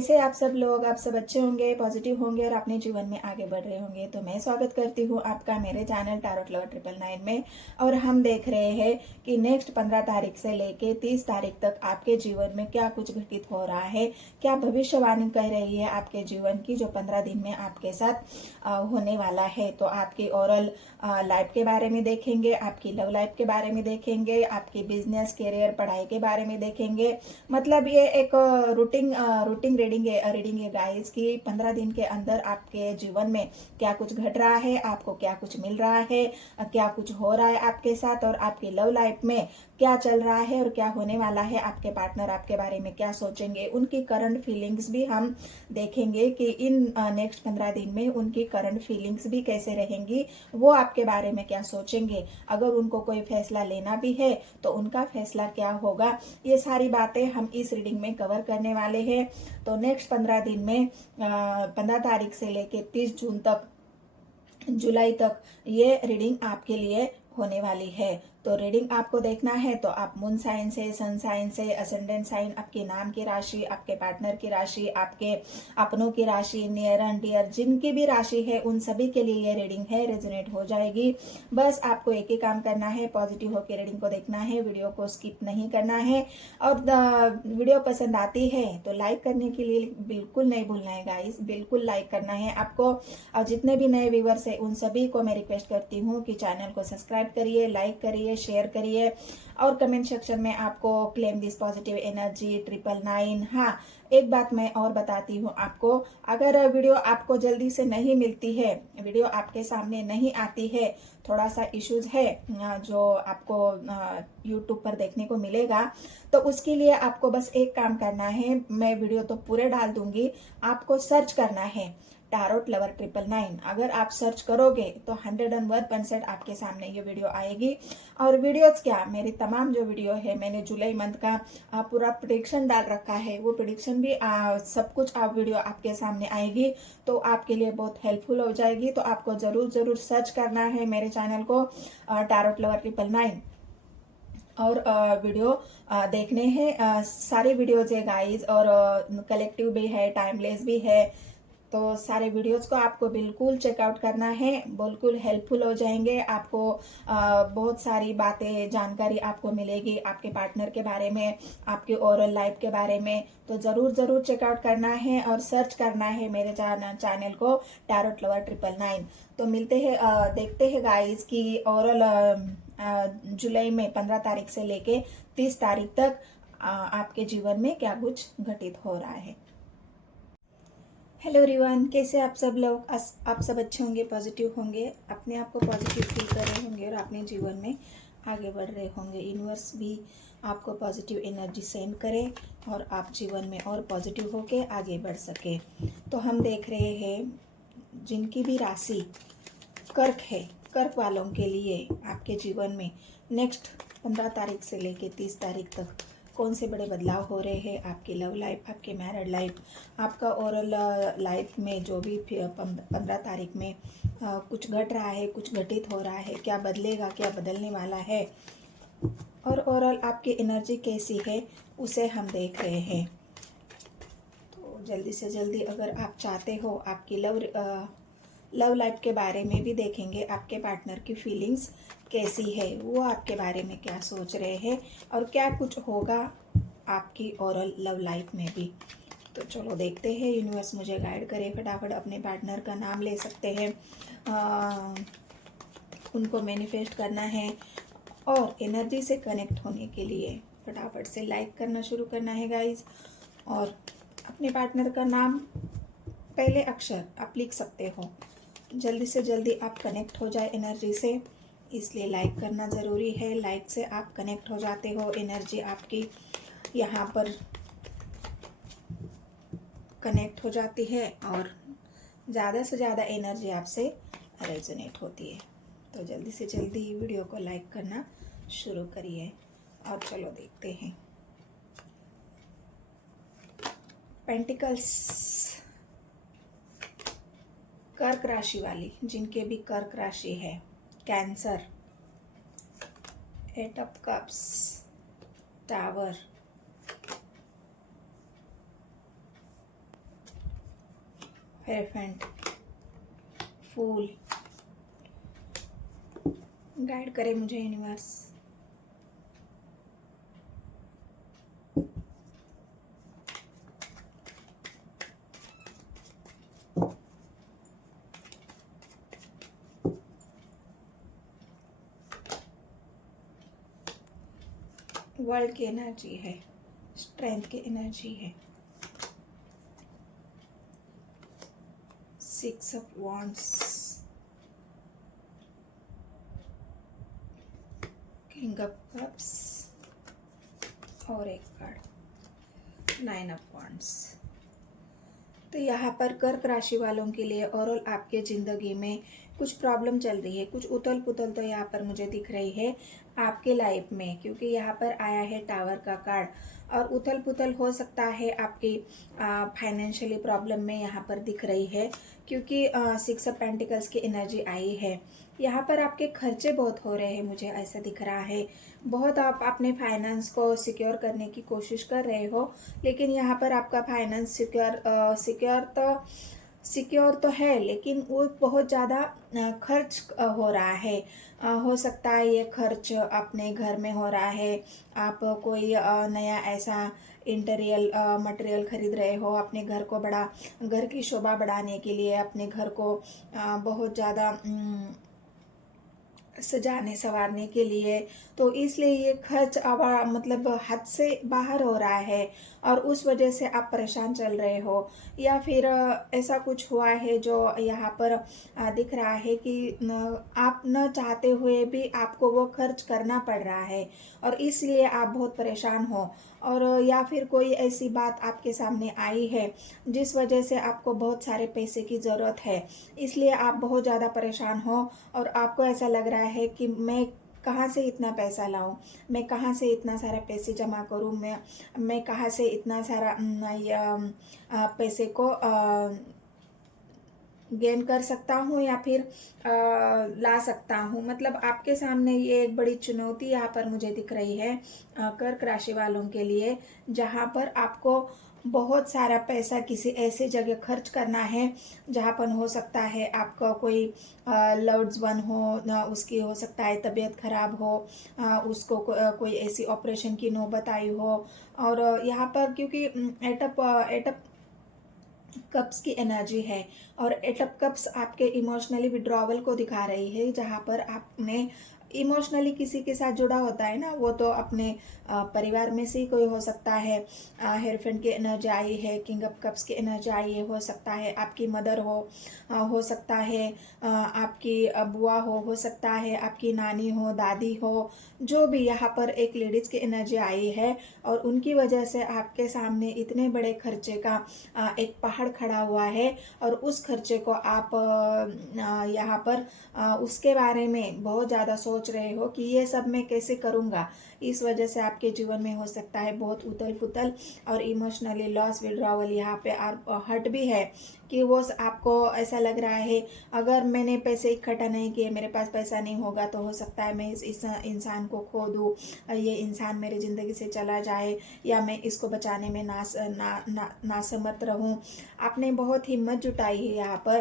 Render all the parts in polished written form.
कैसे आप सब लोग, आप सब अच्छे होंगे, पॉजिटिव होंगे और अपने जीवन में आगे बढ़ रहे होंगे। तो मैं स्वागत करती हूँ आपका मेरे चैनल टैरोट लवर 999 में। और हम देख रहे हैं कि नेक्स्ट 15 तारीख से लेके 30 तारीख तक आपके जीवन में क्या कुछ घटित हो रहा है, क्या भविष्यवाणी कह रही है आपके जीवन की, जो 15 दिन में आपके साथ होने वाला है। तो आपकी ओरल लाइफ के बारे में देखेंगे, आपकी लव लाइफ के बारे में देखेंगे, आपकी बिजनेस, करियर, पढ़ाई के बारे में देखेंगे। मतलब ये एक रूटीन रीडिंग है गाइस की 15 दिन के अंदर आपके जीवन में क्या कुछ घट रहा है, आपको क्या कुछ मिल रहा है, क्या कुछ हो रहा है आपके साथ, और आपकी लव लाइफ में क्या चल रहा है और क्या होने वाला है। आपके पार्टनर आपके बारे में क्या सोचेंगे, उनकी करंट फीलिंग्स भी हम देखेंगे कि इन नेक्स्ट 15 दिन में उनकी करंट फीलिंग्स भी कैसे रहेंगी, वो आपके बारे में क्या सोचेंगे। अगर उनको कोई फैसला लेना भी है तो उनका फैसला क्या होगा, ये सारी बातें हम इस रीडिंग में कवर करने वाले हैं। तो नेक्स्ट 15 दिन में 15 तारीख से लेके 30 जून तक, जुलाई तक ये रीडिंग आपके लिए होने वाली है। तो रीडिंग आपको देखना है तो आप मून साइन से, सन साइन से, असेंडेंट साइन, आपके नाम की राशि, आपके पार्टनर की राशि, आपके अपनों की राशि, नियर एंड डियर जिनकी भी राशि है उन सभी के लिए ये रीडिंग है, रेजोनेट हो जाएगी। बस आपको एक ही काम करना है, पॉजिटिव होकर रीडिंग को देखना है, वीडियो को स्किप नहीं करना है। और वीडियो पसंद आती है तो लाइक करने के लिए बिल्कुल नहीं भूलना है गाइस, बिल्कुल लाइक करना है आपको। और जितने भी नए व्यूवर्स है उन सभी को मैं रिक्वेस्ट करती हूँ कि चैनल को सब्सक्राइब करिए, लाइक करिए, शेयर करिए। और कमेंट सेक्शन में आपको क्लेम दिस पॉजिटिव एनर्जी 999। हाँ, एक बात मैं और बताती हूँ आपको, अगर वीडियो आपको जल्दी से नहीं मिलती है, वीडियो आपके सामने नहीं आती है, थोड़ा सा इश्यूज है जो आपको यूट्यूब पर देखने को मिलेगा, तो उसके लिए आपको बस एक काम करना है। मैं वीडियो तो पूरे डाल दूंगी, आपको सर्च करना है टैरोट लवर 999। अगर आप सर्च करोगे तो 101% आपके सामने ये वीडियो आएगी। और वीडियोस क्या, मेरी तमाम जो वीडियो है, मैंने जुलाई मंथ का पूरा प्रेडिक्शन डाल रखा है, वो प्रेडिक्शन भी सब कुछ आप वीडियो आपके सामने आएगी, तो आपके लिए बहुत हेल्पफुल हो जाएगी। तो आपको जरूर सर्च करना है मेरे चैनल को टैरोट लवर 999 और वीडियो देखने हैं। सारे वीडियोज है गाइज, और कलेक्टिव भी है, टाइमलेस भी है। तो सारे वीडियोस को आपको बिल्कुल चेकआउट करना है, बिल्कुल हेल्पफुल हो जाएंगे आपको। बहुत सारी बातें, जानकारी आपको मिलेगी आपके पार्टनर के बारे में, आपके ओरल लाइफ के बारे में। तो जरूर चेकआउट करना है और सर्च करना है मेरे चैनल को टैरोट लवर 999। तो मिलते हैं, देखते हैं गाइस कि ओरल जुलाई में 15 तारीख से लेके 30 तारीख तक आपके जीवन में क्या कुछ घटित हो रहा है। हेलो एवरीवन, कैसे आप सब लोग, आप सब अच्छे होंगे, पॉजिटिव होंगे, अपने आप को पॉजिटिव फील कर रहे होंगे और अपने जीवन में आगे बढ़ रहे होंगे। यूनिवर्स भी आपको पॉजिटिव एनर्जी सेंड करे और आप जीवन में और पॉजिटिव होके आगे बढ़ सके। तो हम देख रहे हैं जिनकी भी राशि कर्क है, कर्क वालों के लिए आपके जीवन में नेक्स्ट 15 तारीख से लेके 30 तारीख तक कौन से बड़े बदलाव हो रहे हैं। आपकी लव लाइफ, आपके मैरिड लाइफ, आपका ओरल लाइफ में जो भी 15 तारीख में कुछ घट रहा है, कुछ घटित हो रहा है, क्या बदलेगा, क्या बदलने वाला है, और ओरल आपकी एनर्जी कैसी है, उसे हम देख रहे हैं। तो जल्दी से जल्दी अगर आप चाहते हो, आपकी लव लाइफ के बारे में भी देखेंगे, आपके पार्टनर की फीलिंग्स कैसी है, वो आपके बारे में क्या सोच रहे हैं, और क्या कुछ होगा आपकी ओरल लव लाइफ में भी। तो चलो देखते हैं, यूनिवर्स मुझे गाइड करे। फटाफट अपने पार्टनर का नाम ले सकते हैं, उनको मैनिफेस्ट करना है, और एनर्जी से कनेक्ट होने के लिए फटाफट से लाइक करना शुरू करना है गाइज। और अपने पार्टनर का नाम पहले अक्षर आप लिख सकते हो, जल्दी से जल्दी आप कनेक्ट हो जाए एनर्जी से, इसलिए लाइक करना ज़रूरी है। लाइक से आप कनेक्ट हो जाते हो, एनर्जी आपकी यहाँ पर कनेक्ट हो जाती है और ज़्यादा से ज़्यादा एनर्जी आपसे रेजोनेट होती है। तो जल्दी से जल्दी वीडियो को लाइक करना शुरू करिए। और चलो देखते हैं पेंटिकल्स, कर्क राशि वाली, जिनके भी कर्क राशि है, cancer, 8 of cups, tower, hierophant, fool. Guide करे मुझे यूनिवर्स। वर्ल्ड की एनर्जी है, स्ट्रेंथ की एनर्जी है। 6 of wands, king of cups और एक कार्ड 9 ऑफ वॉन्ड्स। तो यहाँ पर कर्क राशि वालों के लिए ओवरऑल आपके ज़िंदगी में कुछ प्रॉब्लम चल रही है, कुछ उथल पुथल तो यहाँ पर मुझे दिख रही है आपके लाइफ में, क्योंकि यहाँ पर आया है टावर का कार्ड। और उथल पुथल हो सकता है आपकी फाइनेंशियली प्रॉब्लम में यहाँ पर दिख रही है, क्योंकि 6 ऑफ पेंटिकल्स की एनर्जी आई है। यहाँ पर आपके खर्चे बहुत हो रहे हैं, मुझे ऐसा दिख रहा है। बहुत आप अपने फाइनेंस को सिक्योर करने की कोशिश कर रहे हो, लेकिन यहाँ पर आपका फाइनेंस सिक्योर तो है, लेकिन वो बहुत ज़्यादा खर्च हो रहा है। हो सकता है ये खर्च अपने घर में हो रहा है, आप कोई नया ऐसा इंटीरियर मटेरियल खरीद रहे हो अपने घर को घर की शोभा बढ़ाने के लिए, अपने घर को बहुत ज़्यादा सजाने संवारने के लिए। तो इसलिए ये खर्च अब मतलब हद से बाहर हो रहा है और उस वजह से आप परेशान चल रहे हो, या फिर ऐसा कुछ हुआ है जो यहाँ पर दिख रहा है कि आप न चाहते हुए भी आपको वो खर्च करना पड़ रहा है और इसलिए आप बहुत परेशान हो। और या फिर कोई ऐसी बात आपके सामने आई है जिस वजह से आपको बहुत सारे पैसे की ज़रूरत है, इसलिए आप बहुत ज़्यादा परेशान हो और आपको ऐसा लग रहा है कि मैं कहाँ से इतना पैसा लाऊं, मैं कहाँ से इतना सारा पैसे जमा करूं, मैं कहाँ से इतना सारा पैसे को गेन कर सकता हूँ या फिर ला सकता हूँ। मतलब आपके सामने ये एक बड़ी चुनौती यहाँ पर मुझे दिख रही है कर्क राशि वालों के लिए, जहाँ पर आपको बहुत सारा पैसा किसी ऐसे जगह खर्च करना है जहाँ पर हो सकता है आपका कोई लव्ड वन हो, उसकी हो सकता है तबीयत खराब हो, उसको कोई ऐसी ऑपरेशन की नौबत आई हो। और यहाँ पर क्योंकि एटअप कप्स की एनर्जी है और एट ऑफ कप्स आपके इमोशनली विड्रॉवल को दिखा रही है, जहाँ पर आपने इमोशनली किसी के साथ जुड़ा होता है ना, वो तो अपने परिवार में से ही कोई हो सकता है। हेरोफेंट की एनर्जी आई है, किंग ऑफ कप्स की एनर्जी आई है, हो सकता है आपकी मदर हो सकता है आपकी बुआ हो सकता है आपकी नानी हो, दादी हो, जो भी यहाँ पर एक लेडीज की एनर्जी आई है और उनकी वजह से आपके सामने इतने बड़े खर्चे का एक पहाड़ खड़ा हुआ है और उस खर्चे को आप यहाँ पर उसके बारे में बहुत ज़्यादा सोच रहे हो कि ये सब मैं कैसे करूँगा। इस वजह से आपके जीवन में हो सकता है बहुत उथल पुथल और इमोशनली लॉस, विड्रॉवल, यहाँ पे हर्ट भी है कि वो आपको ऐसा लग रहा है अगर मैंने पैसे इकट्ठा नहीं किए, मेरे पास पैसा नहीं होगा तो हो सकता है मैं इस इंसान को खो दूँ, ये इंसान मेरी ज़िंदगी से चला जाए या मैं इसको बचाने में नासमर्थ रहूँ। आपने बहुत हिम्मत जुटाई है यहाँ पर।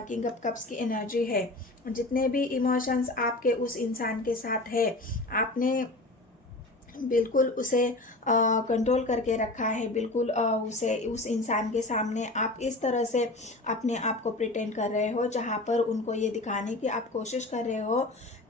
किंग ऑफ कप्स की एनर्जी है, जितने भी इमोशंस आपके उस इंसान के साथ है आपने बिल्कुल उसे कंट्रोल करके रखा है। बिल्कुल उसे उस इंसान के सामने आप इस तरह से अपने आप को प्रिटेंड कर रहे हो जहाँ पर उनको ये दिखाने की आप कोशिश कर रहे हो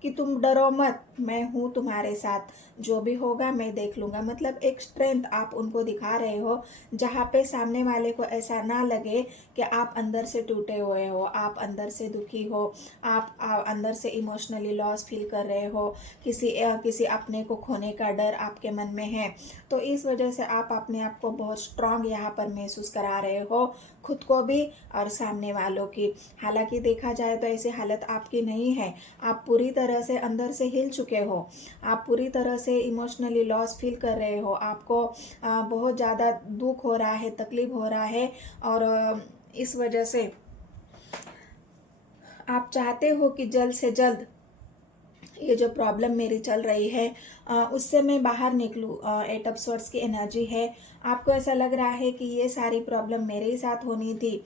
कि तुम डरो मत, मैं हूँ तुम्हारे साथ, जो भी होगा मैं देख लूँगा। मतलब एक स्ट्रेंथ आप उनको दिखा रहे हो जहाँ पे सामने वाले को ऐसा ना लगे कि आप अंदर से टूटे हुए हो, आप अंदर से दुखी हो, आप अंदर से इमोशनली लॉस फील कर रहे हो, किसी अपने को खोने का डर आपके मन में है। तो इस वजह से आप अपने आप को बहुत स्ट्रांग यहाँ पर महसूस करा रहे हो, खुद को भी और सामने वालों की। हालांकि देखा जाए तो ऐसी हालत आपकी नहीं है, आप पूरी तरह से अंदर से हिल चुके हो, आप पूरी तरह से इमोशनली लॉस फील कर रहे हो, आपको बहुत ज़्यादा दुख हो रहा है, तकलीफ हो रहा है और इस वजह से आप चाहते हो कि जल्द से जल्द ये जो प्रॉब्लम मेरी चल रही है उससे मैं बाहर निकलूँ। 8 ऑफ स्वॉर्ड्स की एनर्जी है। आपको ऐसा लग रहा है कि ये सारी प्रॉब्लम मेरे ही साथ होनी थी।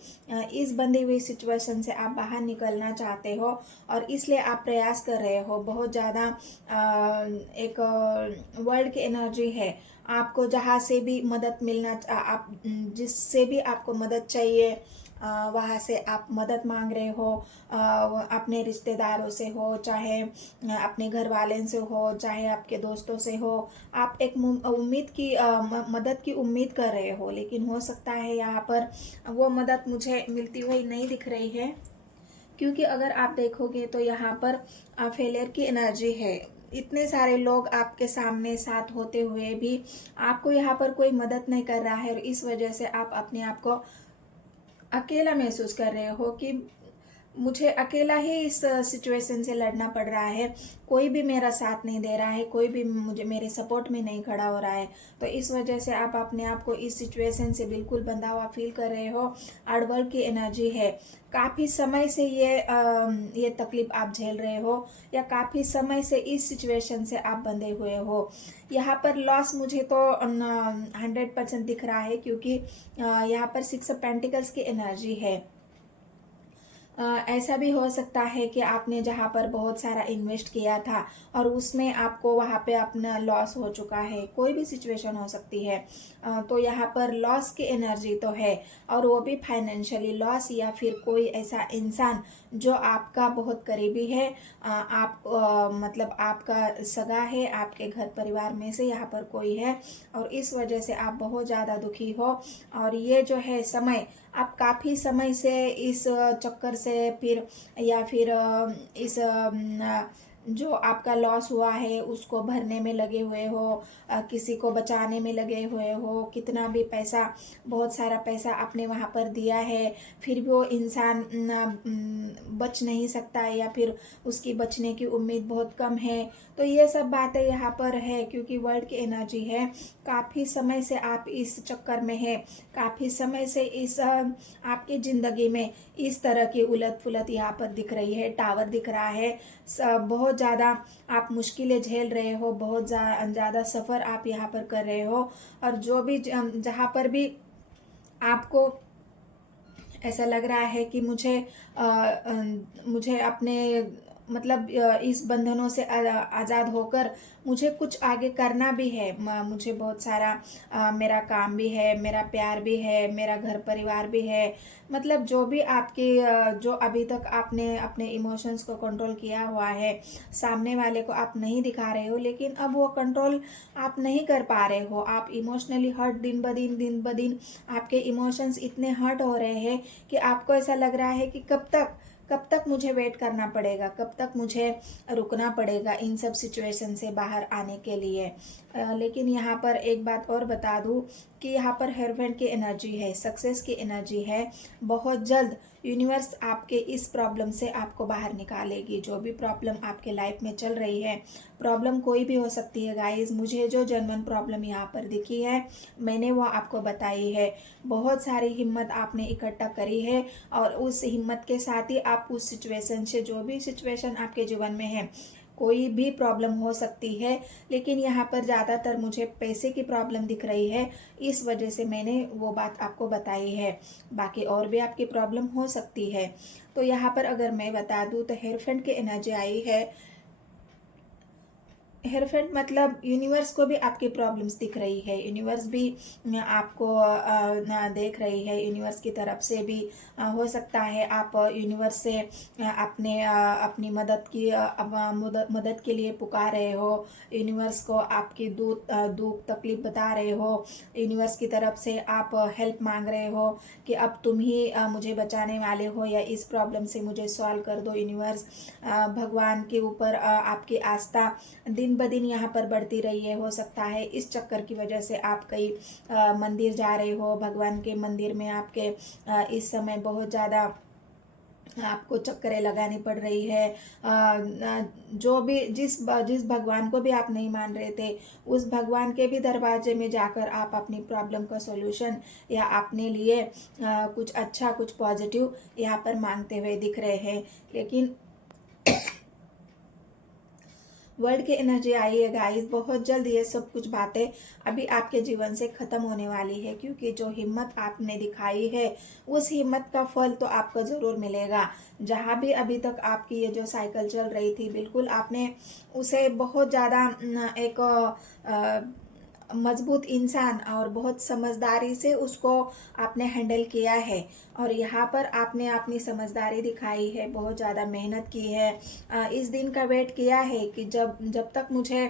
इस बंधी हुई सिचुएशन से आप बाहर निकलना चाहते हो और इसलिए आप प्रयास कर रहे हो बहुत ज़्यादा। एक वर्ल्ड की एनर्जी है। आपको जहाँ से भी मदद मिलना आप जिससे भी आपको मदद चाहिए वहाँ से आप मदद मांग रहे हो। अपने रिश्तेदारों से हो, चाहे अपने घर वाले से हो, चाहे आपके दोस्तों से हो। आप एक उम्मीद की मदद की उम्मीद कर रहे हो, लेकिन हो सकता है यहाँ पर वो मदद मुझे मिलती हुई नहीं दिख रही है। क्योंकि अगर आप देखोगे तो यहाँ पर फेलियर की एनर्जी है। इतने सारे लोग आपके सामने साथ होते हुए भी आपको यहाँ पर कोई मदद नहीं कर रहा है और इस वजह से आप अपने आप को अकेला महसूस कर रहे हो कि मुझे अकेला ही इस सिचुएशन से लड़ना पड़ रहा है। कोई भी मेरा साथ नहीं दे रहा है, कोई भी मुझे मेरे सपोर्ट में नहीं खड़ा हो रहा है। तो इस वजह से आप अपने आप को इस सिचुएशन से बिल्कुल बंधा हुआ फील कर रहे हो। अड़बड़ की एनर्जी है। काफ़ी समय से ये तकलीफ आप झेल रहे हो या काफ़ी समय से इस सिचुएशन से आप बंधे हुए हो। यहाँ पर लॉस मुझे तो 100% दिख रहा है, क्योंकि यहाँ पर 6 ऑफ पेंटिकल्स की एनर्जी है। ऐसा भी हो सकता है कि आपने जहाँ पर बहुत सारा इन्वेस्ट किया था और उसमें आपको वहाँ पे अपना लॉस हो चुका है। कोई भी सिचुएशन हो सकती है। तो यहाँ पर लॉस की एनर्जी तो है, और वो भी फाइनेंशियली लॉस, या फिर कोई ऐसा इंसान जो आपका बहुत करीबी है, मतलब आपका सगा है, आपके घर परिवार में से यहाँ पर कोई है, और इस वजह से आप बहुत ज़्यादा दुखी हो। और ये जो है समय, आप काफ़ी समय से इस चक्कर से फिर या फिर इस जो आपका लॉस हुआ है उसको भरने में लगे हुए हो, किसी को बचाने में लगे हुए हो। कितना भी पैसा, बहुत सारा पैसा आपने वहाँ पर दिया है, फिर भी वो इंसान बच नहीं सकता है, या फिर उसकी बचने की उम्मीद बहुत कम है। तो ये सब बातें यहाँ पर है, क्योंकि वर्ल्ड की एनर्जी है। काफ़ी समय से आप इस चक्कर में है, काफ़ी समय से इस आपकी ज़िंदगी में इस तरह की उलट पुलट यहाँ पर दिख रही है। टावर दिख रहा है। बहुत ज़्यादा आप मुश्किलें झेल रहे हो, बहुत ज़्यादा सफ़र आप यहाँ पर कर रहे हो। और जो भी जहाँ पर भी आपको ऐसा लग रहा है कि मुझे अपने मतलब इस बंधनों से आज़ाद होकर मुझे कुछ आगे करना भी है। मुझे बहुत सारा मेरा काम भी है, मेरा प्यार भी है, मेरा घर परिवार भी है। मतलब जो भी आपके जो अभी तक आपने अपने इमोशंस को कंट्रोल किया हुआ है, सामने वाले को आप नहीं दिखा रहे हो, लेकिन अब वो कंट्रोल आप नहीं कर पा रहे हो। आप इमोशनली हर्ट, दिन ब दिन आपके इमोशंस इतने हर्ट हो रहे हैं कि आपको ऐसा लग रहा है कि कब तक मुझे वेट करना पड़ेगा, कब तक मुझे रुकना पड़ेगा इन सब सिचुएशन से बाहर आने के लिए। लेकिन यहाँ पर एक बात और बता दूँ कि यहाँ पर हेरोफेंट की एनर्जी है, सक्सेस की एनर्जी है। बहुत जल्द यूनिवर्स आपके इस प्रॉब्लम से आपको बाहर निकालेगी। जो भी प्रॉब्लम आपके लाइफ में चल रही है, प्रॉब्लम कोई भी हो सकती है गाइस। मुझे जो जेन्युइन प्रॉब्लम यहाँ पर दिखी है, मैंने वो आपको बताई है। बहुत सारी हिम्मत आपने इकट्ठा करी है, और उस हिम्मत के साथ ही आप उस सिचुएशन से, जो भी सिचुएशन आपके जीवन में है, कोई भी प्रॉब्लम हो सकती है, लेकिन यहाँ पर ज़्यादातर मुझे पैसे की प्रॉब्लम दिख रही है। इस वजह से मैंने वो बात आपको बताई है। बाकी और भी आपकी प्रॉब्लम हो सकती है। तो यहाँ पर अगर मैं बता दूँ तो हेरोफेंट की एनर्जी आई है। हेरोफेंट मतलब यूनिवर्स को भी आपकी प्रॉब्लम्स दिख रही है, यूनिवर्स भी आपको देख रही है। यूनिवर्स की तरफ से भी हो सकता है आप यूनिवर्स से अपनी मदद के लिए पुकार रहे हो। यूनिवर्स को आपकी दुख तकलीफ बता रहे हो। यूनिवर्स की तरफ से आप हेल्प मांग रहे हो कि अब तुम ही मुझे बचाने वाले हो, या इस प्रॉब्लम से मुझे सॉल्व कर दो यूनिवर्स। भगवान के ऊपर आपकी आस्था दिन ब दिन यहाँ पर बढ़ती रही है। हो सकता है इस चक्कर की वजह से आप कई मंदिर जा रहे हो, भगवान के मंदिर में आपके इस समय बहुत ज़्यादा आपको चक्करें लगानी पड़ रही है। जो भी जिस भगवान को भी आप नहीं मान रहे थे, उस भगवान के भी दरवाजे में जाकर आप अपनी प्रॉब्लम का सॉल्यूशन या अपने लिए कुछ अच्छा, कुछ पॉजिटिव यहाँ पर मांगते हुए दिख रहे हैं। लेकिन वर्ल्ड की एनर्जी आई है गाइस, बहुत जल्द ये सब कुछ बातें अभी आपके जीवन से खत्म होने वाली है, क्योंकि जो हिम्मत आपने दिखाई है उस हिम्मत का फल तो आपको जरूर मिलेगा। जहाँ भी अभी तक आपकी ये जो साइकिल चल रही थी, बिल्कुल आपने उसे बहुत ज़्यादा एक मजबूत इंसान और बहुत समझदारी से उसको आपने हैंडल किया है। और यहाँ पर आपने अपनी समझदारी दिखाई है, बहुत ज़्यादा मेहनत की है, इस दिन का वेट किया है कि जब जब तक मुझे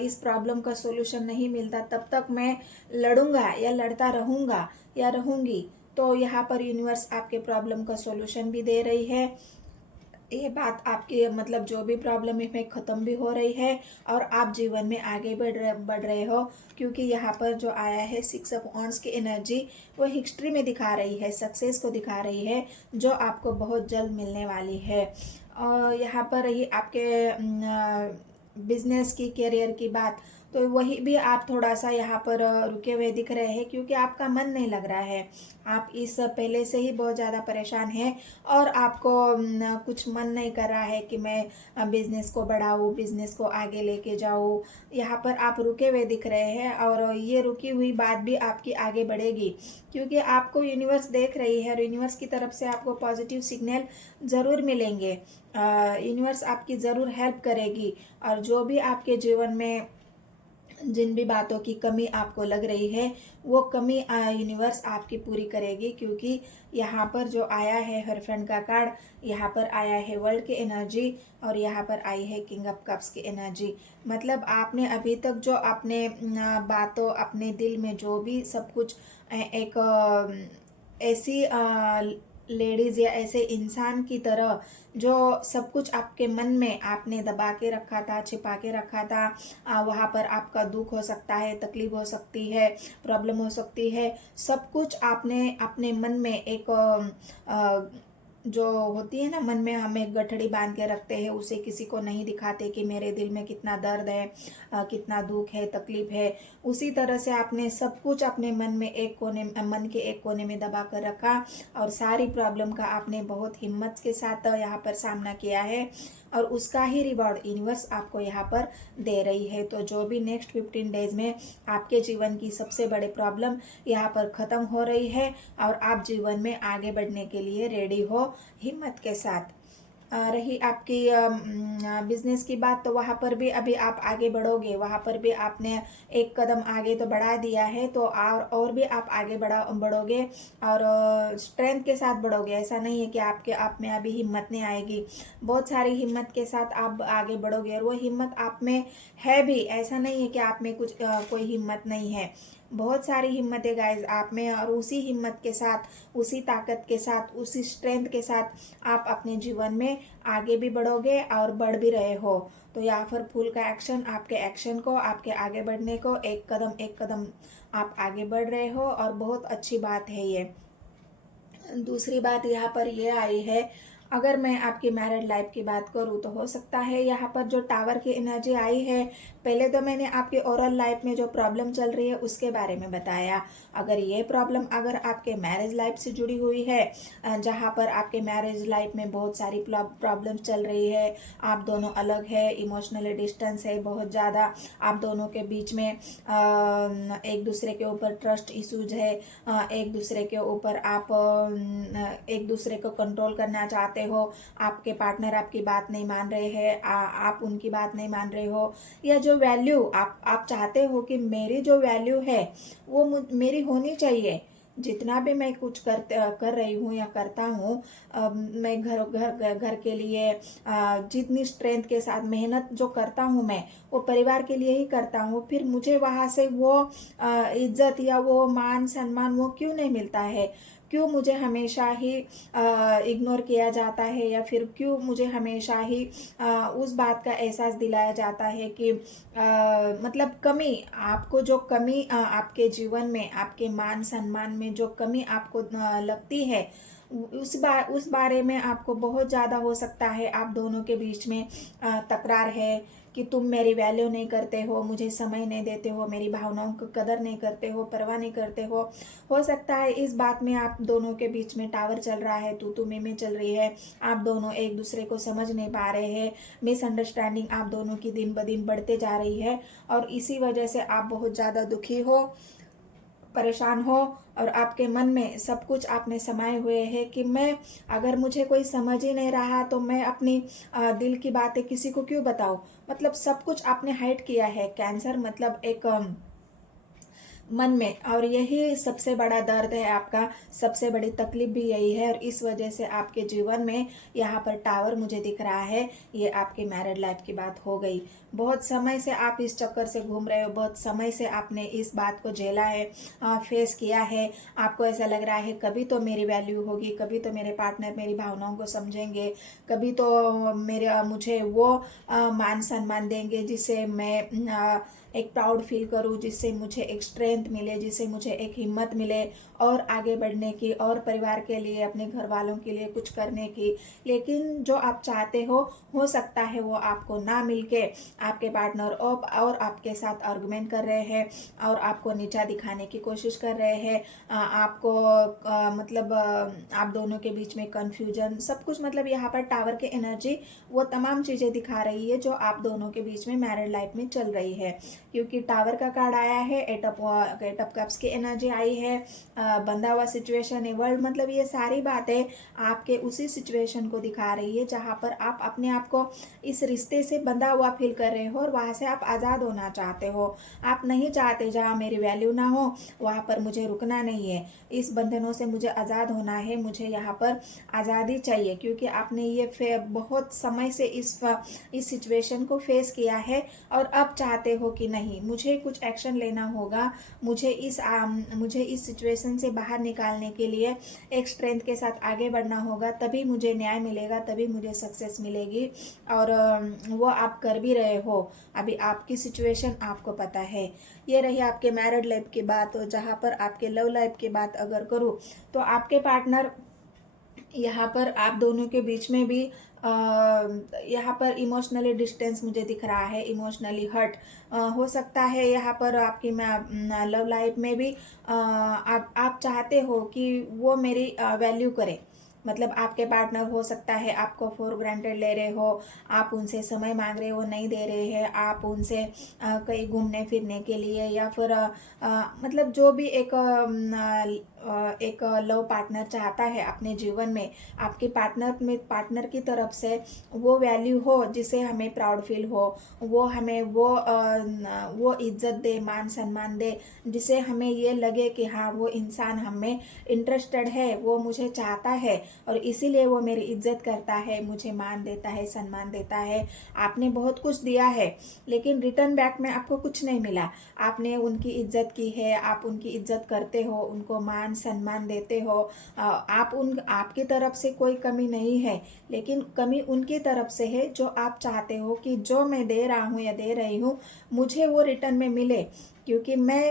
इस प्रॉब्लम का सोल्यूशन नहीं मिलता तब तक मैं लड़ूंगा या लड़ता रहूंगा या रहूंगी। तो यहाँ पर यूनिवर्स आपके प्रॉब्लम का सोल्यूशन भी दे रही है। ये बात आपकी मतलब जो भी प्रॉब्लम है ख़त्म भी हो रही है और आप जीवन में आगे बढ़ रहे हो, क्योंकि यहाँ पर जो आया है 6 ऑफ वांड्स की एनर्जी, वो हिस्ट्री में दिखा रही है, सक्सेस को दिखा रही है, जो आपको बहुत जल्द मिलने वाली है। और यहाँ पर रही आपके बिजनेस की, करियर की बात, तो वही भी आप थोड़ा सा यहाँ पर रुके हुए दिख रहे हैं, क्योंकि आपका मन नहीं लग रहा है। आप इस पहले से ही बहुत ज़्यादा परेशान हैं और आपको कुछ मन नहीं कर रहा है कि मैं बिजनेस को बढ़ाऊँ, बिजनेस को आगे लेके जाऊँ। यहाँ पर आप रुके हुए दिख रहे हैं और ये रुकी हुई बात भी आपकी आगे बढ़ेगी, क्योंकि आपको यूनिवर्स देख रही है और यूनिवर्स की तरफ से आपको पॉजिटिव सिग्नल ज़रूर मिलेंगे। यूनिवर्स आपकी ज़रूर हेल्प करेगी और जो भी आपके जीवन में जिन भी बातों की कमी आपको लग रही है वो कमी यूनिवर्स आपकी पूरी करेगी, क्योंकि यहाँ पर जो आया है हरफ्रेंड का कार्ड, यहाँ पर आया है वर्ल्ड की एनर्जी और यहाँ पर आई है किंग ऑफ कप्स की एनर्जी। मतलब आपने अभी तक जो अपने बातों, अपने दिल में जो भी सब कुछ एक ऐसी लेडीज या ऐसे इंसान की तरह जो सब कुछ आपके मन में आपने दबा के रखा था, छिपा के रखा था, वहाँ पर आपका दुख हो सकता है, तकलीफ हो सकती है, प्रॉब्लम हो सकती है, सब कुछ आपने अपने मन में एक जो होती है ना, मन में हम एक गठड़ी बांध के रखते हैं, उसे किसी को नहीं दिखाते कि मेरे दिल में कितना दर्द है, कितना दुख है, तकलीफ है। उसी तरह से आपने सब कुछ अपने मन में एक कोने, मन के एक कोने में दबा कर रखा और सारी प्रॉब्लम का आपने बहुत हिम्मत के साथ यहाँ पर सामना किया है और उसका ही रिवॉर्ड यूनिवर्स आपको यहाँ पर दे रही है। तो जो भी नेक्स्ट 15 डेज में आपके जीवन की सबसे बड़े प्रॉब्लम यहाँ पर ख़त्म हो रही है और आप जीवन में आगे बढ़ने के लिए रेडी हो हिम्मत के साथ। रही आपकी बिजनेस की बात, तो वहाँ पर भी अभी आप आगे बढ़ोगे, वहाँ पर भी आपने एक कदम आगे तो बढ़ा दिया है, तो और भी आप आगे बढ़ोगे और स्ट्रेंथ के साथ बढ़ोगे। ऐसा नहीं है कि आपके आप में अभी हिम्मत नहीं आएगी, बहुत सारी हिम्मत के साथ आप आगे बढ़ोगे और वो हिम्मत आप में है भी। ऐसा नहीं है कि आप में कुछ कोई हिम्मत नहीं है, बहुत सारी हिम्मत है गाइज आप में, और उसी हिम्मत के साथ, उसी ताकत के साथ, उसी स्ट्रेंथ के साथ आप अपने जीवन में आगे भी बढ़ोगे और बढ़ भी रहे हो। तो यहाँ पर फुल का एक्शन, आपके एक्शन को, आपके आगे बढ़ने को, एक कदम आप आगे बढ़ रहे हो और बहुत अच्छी बात है ये। दूसरी बात यहाँ पर ये आई है, अगर मैं आपकी मैरिड लाइफ की बात करूँ तो हो सकता है यहाँ पर जो टावर की एनर्जी आई है, पहले तो मैंने आपके ओरल लाइफ में जो प्रॉब्लम चल रही है उसके बारे में बताया। अगर ये प्रॉब्लम अगर आपके मैरिज लाइफ से जुड़ी हुई है, जहाँ पर आपके मैरिज लाइफ में बहुत सारी प्रॉब्लम चल रही है, आप दोनों अलग है, इमोशनली डिस्टेंस है बहुत ज़्यादा, आप दोनों के बीच में एक दूसरे के ऊपर ट्रस्ट इश्यूज है, एक दूसरे के ऊपर आप एक दूसरे को कंट्रोल करना चाहते हो, आपके पार्टनर आपकी बात नहीं मान रहे हैं, आप उनकी बात नहीं मान रहे हो, या जो वैल्यू आप चाहते हो कि मेरी जो वैल्यू है वो मेरी होनी चाहिए, जितना भी मैं कुछ कर रही हूँ या करता हूँ, मैं घर के लिए जितनी स्ट्रेंथ के साथ मेहनत जो करता हूँ मैं वो परिवार के लिए ही करता हूँ, फिर मुझे वहाँ से वो इज्जत या वो मान सम्मान वो क्यों नहीं मिलता है, क्यों मुझे हमेशा ही इग्नोर किया जाता है, या फिर क्यों मुझे हमेशा ही उस बात का एहसास दिलाया जाता है कि मतलब कमी, आपको जो कमी आपके जीवन में, आपके मान सम्मान में जो कमी आपको लगती है, उस बारे में आपको बहुत ज़्यादा हो सकता है आप दोनों के बीच में तकरार है कि तुम मेरी वैल्यू नहीं करते हो, मुझे समय नहीं देते हो, मेरी भावनाओं की कदर नहीं करते हो, परवाह नहीं करते हो। हो सकता है इस बात में आप दोनों के बीच में टावर चल रहा है, तू में चल रही है, आप दोनों एक दूसरे को समझ नहीं पा रहे हैं, मिसअंडरस्टैंडिंग आप दोनों की दिन ब दिन बढ़ते जा रही है और इसी वजह से आप बहुत ज़्यादा दुखी हो, परेशान हो और आपके मन में सब कुछ आपने समाये हुए हैं कि मैं, अगर मुझे कोई समझ ही नहीं रहा तो मैं अपनी दिल की बातें किसी को क्यों बताऊं। मतलब सब कुछ आपने हाइड किया है। कैंसर मतलब एक मन में, और यही सबसे बड़ा दर्द है आपका, सबसे बड़ी तकलीफ भी यही है और इस वजह से आपके जीवन में यहाँ पर टावर मुझे दिख रहा है। ये आपकी मैरिड लाइफ की बात हो गई। बहुत समय से आप इस चक्कर से घूम रहे हो, बहुत समय से आपने इस बात को झेला है, फेस किया है। आपको ऐसा लग रहा है कभी तो मेरी वैल्यू होगी, कभी तो मेरे पार्टनर मेरी भावनाओं को समझेंगे, कभी तो मुझे वो मान सम्मान देंगे जिससे मैं एक प्राउड फील करूं, जिससे मुझे एक स्ट्रेंथ मिले, जिससे मुझे एक हिम्मत मिले और आगे बढ़ने की और परिवार के लिए, अपने घर वालों के लिए कुछ करने की। लेकिन जो आप चाहते हो सकता है वो आपको ना मिलके आपके पार्टनर और आपके साथ आर्गुमेंट कर रहे हैं और आपको नीचा दिखाने की कोशिश कर रहे हैं। आपको मतलब आप दोनों के बीच में कंफ्यूजन, सब कुछ, मतलब यहाँ पर टावर की एनर्जी वो तमाम चीज़ें दिखा रही है जो आप दोनों के बीच में मैरिड लाइफ में चल रही है। क्योंकि टावर का कार्ड आया है, एट ऑफ कप्स की एनर्जी आई है, बंधा हुआ सिचुएशन है, वर्ल्ड, मतलब ये सारी बातें आपके उसी सिचुएशन को दिखा रही है जहाँ पर आप अपने आप को इस रिश्ते से बंधा हुआ फील कर रहे हो और वहाँ से आप आज़ाद होना चाहते हो। आप नहीं चाहते जहाँ मेरी वैल्यू ना हो वहाँ पर मुझे रुकना नहीं है, इस बंधनों से मुझे आज़ाद होना है, मुझे यहाँ पर आज़ादी चाहिए। क्योंकि आपने ये बहुत समय से इस सिचुएशन को फेस किया है और अब चाहते हो कि नहीं, मुझे कुछ एक्शन लेना होगा, मुझे इस सिचुएशन से बाहर निकालने के लिए एक स्ट्रेंथ के साथ आगे बढ़ना होगा, तभी मुझे न्याय मिलेगा, तभी मुझे सक्सेस मिलेगी। और वो आप कर भी रहे हो। अभी आपकी सिचुएशन आपको पता है। ये रही आपके मैरिड लाइफ की बात। और जहाँ पर आपके लव लाइफ की बात अगर करूँ तो आपके पार्टनर, यहाँ पर आप दोनों के बीच में भी यहाँ पर इमोशनली डिस्टेंस मुझे दिख रहा है, इमोशनली हर्ट हो सकता है। यहाँ पर आपकी लव लाइफ में भी आप चाहते हो कि वो मेरी वैल्यू करे। मतलब आपके पार्टनर हो सकता है आपको फॉर ग्रांटेड ले रहे हो, आप उनसे समय मांग रहे हो, नहीं दे रहे हैं, आप उनसे कहीं घूमने फिरने के लिए या फिर मतलब जो भी एक लव पार्टनर चाहता है अपने जीवन में, आपके पार्टनर की तरफ से वो वैल्यू हो जिसे हमें प्राउड फील हो, वो हमें वो इज्जत दे, मान सम्मान दे, जिसे हमें ये लगे कि हाँ वो इंसान हमें इंटरेस्टेड है, वो मुझे चाहता है और इसीलिए वो मेरी इज्जत करता है, मुझे मान देता है, सम्मान देता है। आपने बहुत कुछ दिया है लेकिन रिटर्न बैक में आपको कुछ नहीं मिला। आपने उनकी इज्जत की है, आप उनकी इज्जत करते हो, उनको मान सम्मान देते हो। आपकी तरफ से कोई कमी नहीं है, लेकिन कमी उनकी तरफ से है जो आप चाहते हो कि जो मैं दे रहा हूँ या दे रही हूँ मुझे वो रिटर्न में मिले। क्योंकि मैं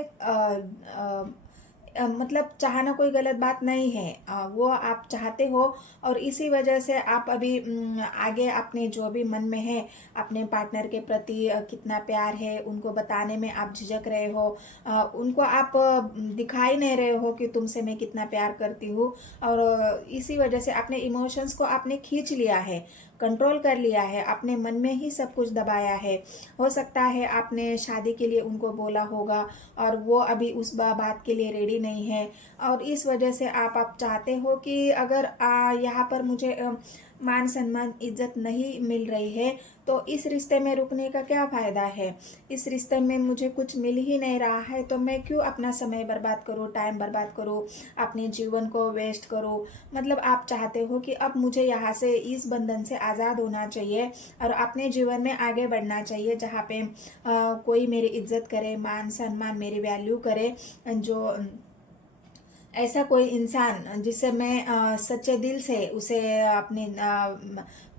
मतलब चाहना कोई गलत बात नहीं है, वो आप चाहते हो और इसी वजह से आप अभी आगे अपने जो भी मन में है अपने पार्टनर के प्रति कितना प्यार है उनको बताने में आप झिझक रहे हो। उनको आप दिखाई नहीं रहे हो कि तुमसे मैं कितना प्यार करती हूँ और इसी वजह से अपने इमोशंस को आपने खींच लिया है, कंट्रोल कर लिया है, अपने मन में ही सब कुछ दबाया है। हो सकता है आपने शादी के लिए उनको बोला होगा और वो अभी उस बात के लिए रेडी नहीं है और इस वजह से आप चाहते हो कि अगर यहाँ पर मुझे मान सम्मान इज्जत नहीं मिल रही है तो इस रिश्ते में रुकने का क्या फ़ायदा है। इस रिश्ते में मुझे कुछ मिल ही नहीं रहा है तो मैं क्यों अपना समय बर्बाद करूँ, टाइम बर्बाद करूँ, अपने जीवन को वेस्ट करूँ। मतलब आप चाहते हो कि अब मुझे यहाँ से, इस बंधन से आज़ाद होना चाहिए और अपने जीवन में आगे बढ़ना चाहिए जहाँ पे कोई मेरी इज्जत करे, मान सम्मान, मेरी वैल्यू करे, जो ऐसा कोई इंसान जिससे मैं सच्चे दिल से उसे अपने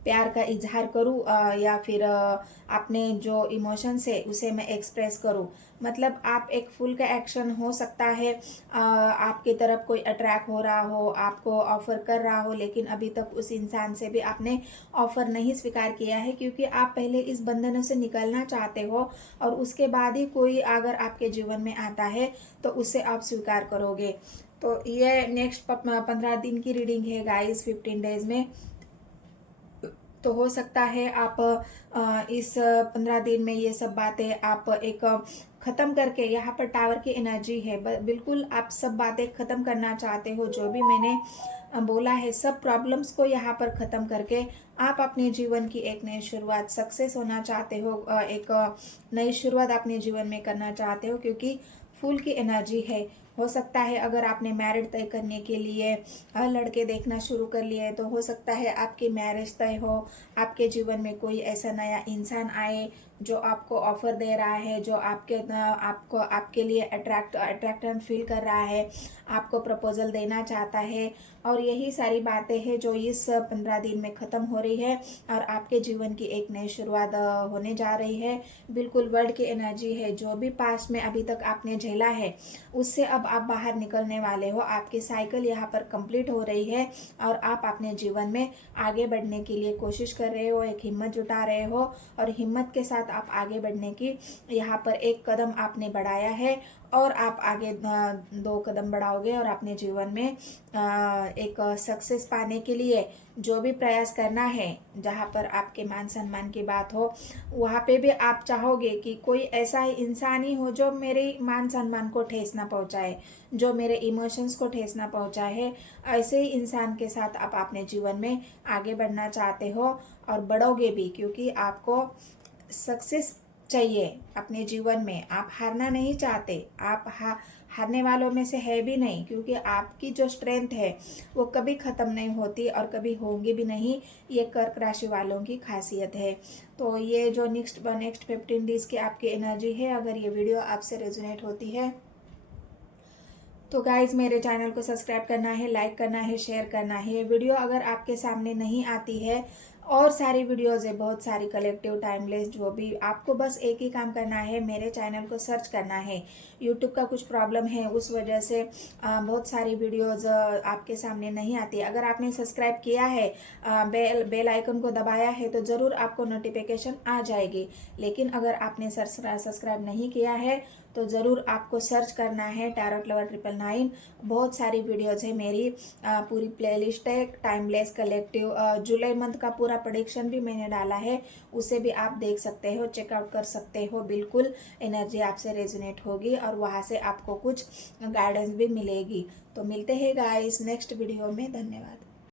प्यार का इजहार करूं, या फिर अपने जो इमोशंस है उसे मैं एक्सप्रेस करूं। मतलब आप एक फुल का एक्शन हो सकता है, आपकी तरफ कोई अट्रैक्ट हो रहा हो, आपको ऑफर कर रहा हो, लेकिन अभी तक उस इंसान से भी आपने ऑफर नहीं स्वीकार किया है, क्योंकि आप पहले इस बंधनों से निकलना चाहते हो, और उसके बाद ही कोई अगर आपके जीवन में आता है तो उसे आप स्वीकार करोगे। तो ये नेक्स्ट 15 दिन की रीडिंग है गाइस, 15 डेज में। तो हो सकता है आप इस 15 दिन में ये सब बातें आप एक खत्म करके, यहाँ पर टावर की एनर्जी है, बिल्कुल आप सब बातें खत्म करना चाहते हो। जो भी मैंने बोला है सब प्रॉब्लम्स को यहाँ पर खत्म करके आप अपने जीवन की एक नई शुरुआत, सक्सेस होना चाहते हो, एक नई शुरुआत अपने जीवन में करना चाहते हो, क्योंकि फूल की एनर्जी है। हो सकता है अगर आपने मैरिड तय करने के लिए लड़के देखना शुरू कर लिए, तो हो सकता है आपकी मैरिज तय हो, आपके जीवन में कोई ऐसा नया इंसान आए जो आपको ऑफर दे रहा है, जो आपके लिए अट्रैक्शन फील कर रहा है, आपको प्रपोजल देना चाहता है। और यही सारी बातें हैं जो इस 15 दिन में ख़त्म हो रही है, और आपके जीवन की एक नई शुरुआत होने जा रही है। बिल्कुल वर्ल्ड की एनर्जी है। जो भी पास्ट में अभी तक आपने झेला है उससे अब आप बाहर निकलने वाले हो। आपकी साइकिल यहाँ पर कंप्लीट हो रही है, और आप अपने जीवन में आगे बढ़ने के लिए कोशिश कर रहे हो, एक हिम्मत जुटा रहे हो, और हिम्मत के साथ आप आगे बढ़ने की यहाँ पर एक कदम आपने बढ़ाया है, और आप आगे 2 कदम बढ़ाओगे, और अपने जीवन में एक सक्सेस पाने के लिए जो भी प्रयास करना है, जहाँ पर आपके मान सम्मान की बात हो, वहाँ पे भी आप चाहोगे कि कोई ऐसा ही इंसान ही हो जो मेरे मान सम्मान को ठेस ना पहुँचाए, जो मेरे इमोशंस को ठेस ना पहुँचाए। ऐसे ही इंसान के साथ आप अपने जीवन में आगे बढ़ना चाहते हो, और बढ़ोगे भी, क्योंकि आपको सक्सेस चाहिए अपने जीवन में। आप हारना नहीं चाहते, आप हारने वालों में से है भी नहीं, क्योंकि आपकी जो स्ट्रेंथ है वो कभी ख़त्म नहीं होती, और कभी होंगी भी नहीं। ये कर्क राशि वालों की खासियत है। तो ये जो नेक्स्ट 15 डेज की आपकी एनर्जी है, अगर ये वीडियो आपसे रेजोनेट होती है तो गाइज मेरे चैनल को सब्सक्राइब करना है, लाइक करना है, शेयर करना है। ये वीडियो अगर आपके सामने नहीं आती है, और सारी वीडियोज़ है बहुत सारी, कलेक्टिव, टाइमलेस, जो भी, आपको बस एक ही काम करना है, मेरे चैनल को सर्च करना है। यूट्यूब का कुछ प्रॉब्लम है, उस वजह से बहुत सारी वीडियोज़ आपके सामने नहीं आती। अगर आपने सब्सक्राइब किया है, बेल आइकन को दबाया है, तो ज़रूर आपको नोटिफिकेशन आ जाएगी। लेकिन अगर आपने सब्सक्राइब नहीं किया है तो ज़रूर आपको सर्च करना है टैरोट लवर 999। बहुत सारी वीडियोज़ है मेरी, पूरी प्लेलिस्ट है, टाइमलेस, कलेक्टिव, जुलाई मंथ का पूरा प्रेडिक्शन भी मैंने डाला है, उसे भी आप देख सकते हो, चेकआउट कर सकते हो। बिल्कुल एनर्जी आपसे रेजोनेट होगी, और वहाँ से आपको कुछ गाइडेंस भी मिलेगी। तो मिलते हैं गाइस नेक्स्ट वीडियो में। धन्यवाद।